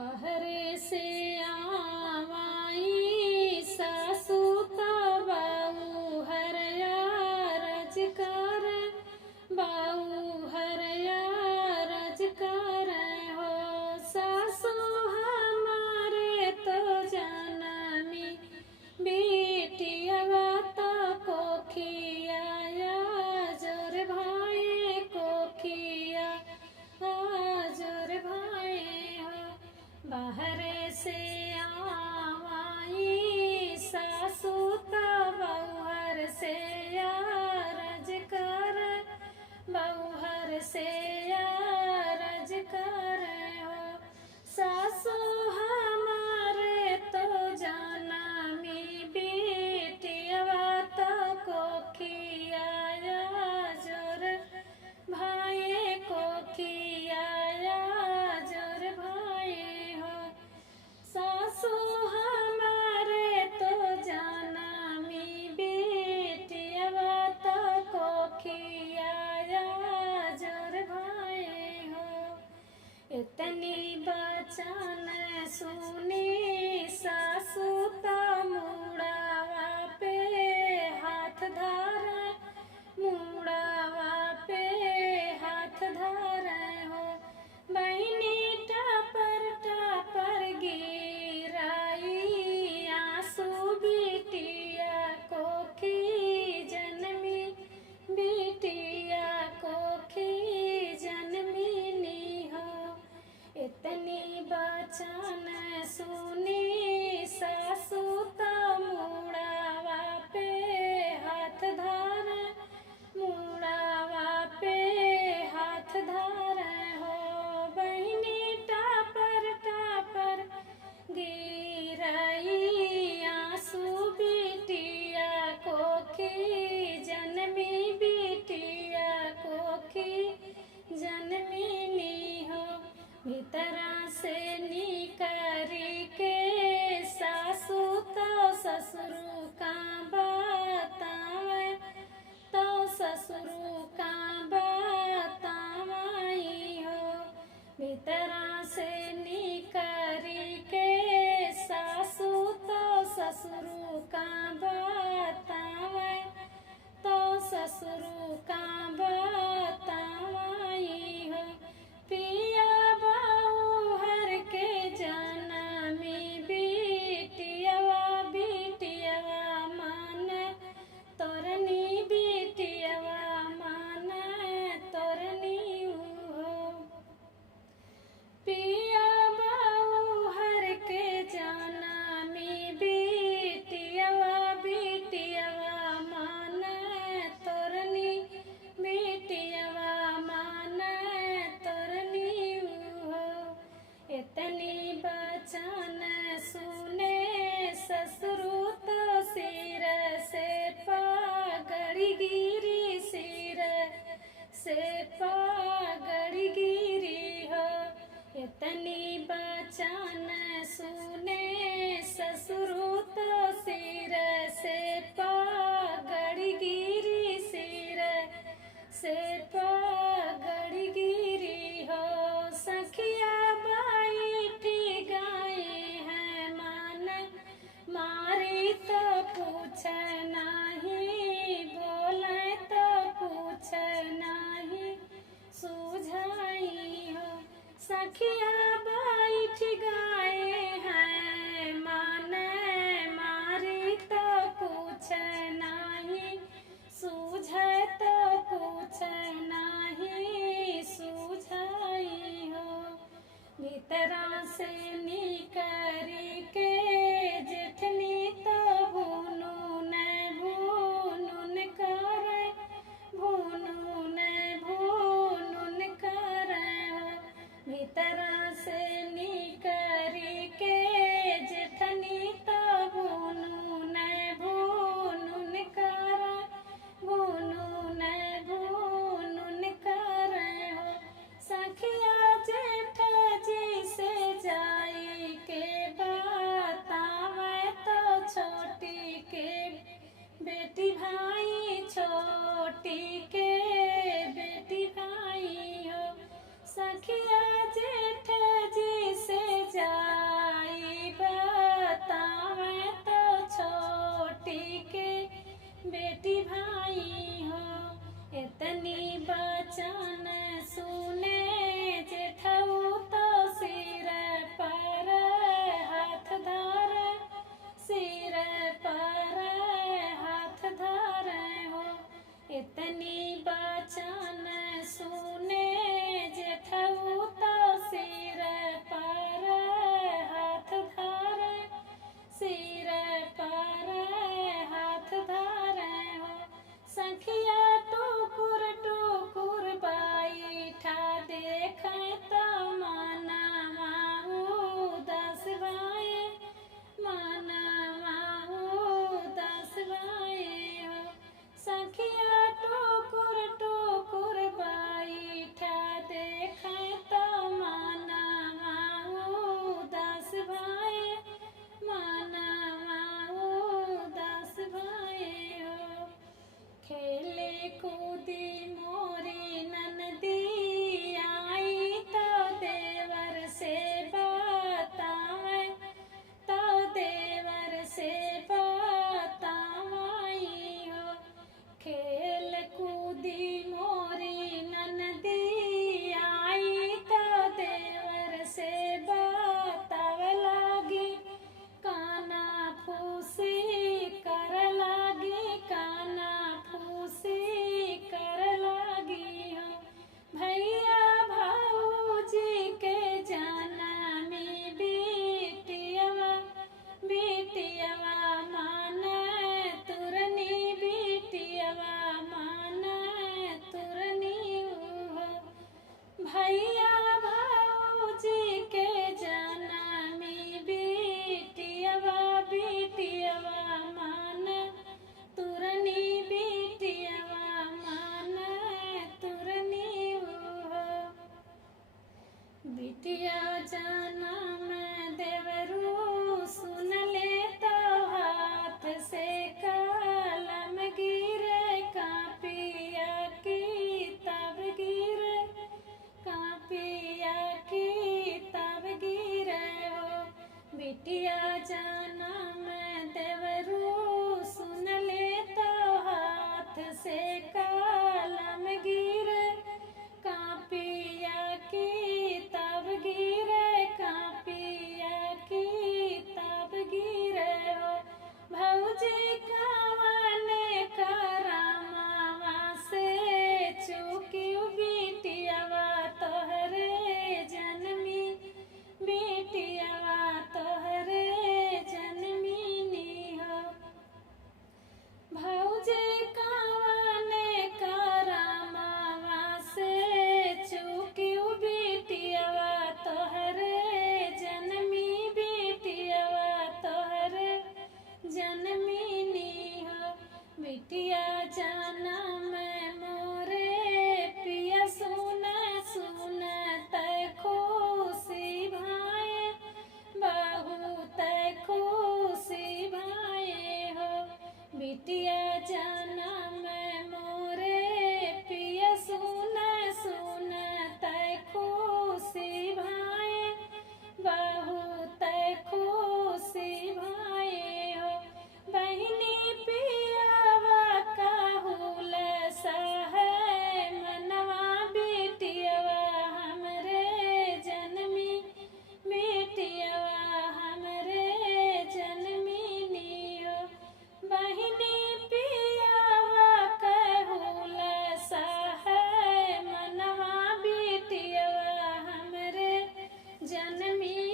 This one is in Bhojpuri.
बहरे से आवाई सासू बाऊ हरया रज कर बाऊ हरया रज कर हो सासू हमारे तो जनमी बेटिया तो कोखिया जोर भाई कोखिया जोर भाई बहरे से आवाई सासू बउहर से रज कर बउहर से रज कर हो सासू हमारे तो जनमी बेटिया तो कोखिया जोर भाई कोखिया जोर भाई सासू हमारे तो जनमी बेटिया तो कोखिया जोर भाई हो इतनी बचन सुनी सासू तो मुड़ावा पे हाथ धर मुड़ावा पे हाथ धर हो बहनी टापर गिराई आंसू बिटिया कोखी जनमी बिटिया कोखी जनमी हो इतनी बचन सुनी सासू तो मुड़ावा पे हाथ धर मुड़ावा पे हाथ धर हो बहनी टापर गिराई आंसू बिटिया कोखी जनमी बिटिया कोखी जनमी हो भीतरा से निकरी के सासू तो ससुरु का बतावे तो ससुरु का बतावाई हो भीतरा से निकरी के सासू तो ससुरु का बतावे तो ससुरु का बतावाई हो पिया बउहर के जनमी बेटिया मान तोरनी बेटिया मान तोरनी हो पिया बउहर के जनमी बेटिया मान तोरनी बेटिया मान तोरनी हो इतनी बचन सुने ससुरु तो सिर से पगड़ी गिरी सिर से पगड़ी गिरी हो इतनी बचन सुने ससुरु तो सिर से पगड़ी गिरी सिर से पगड़ी गिरी हो सखिया बैठी गए हैं मन मारी तो पूछ नहीं बोले तो पूछ नहीं सुझाई हो सखिया बैठ गए हैं मन मारी तो पूछ नहीं सूझे तो पूछ नहीं सूझाई हो भीतरा से निकरी के जेठनी तो भूनुन करे भूनुन करे भीतरा से निकरी के जेठनी तो भूनुन करे भूनुन करे हो सखिया जेठ जी से जाई के बाद जन्मी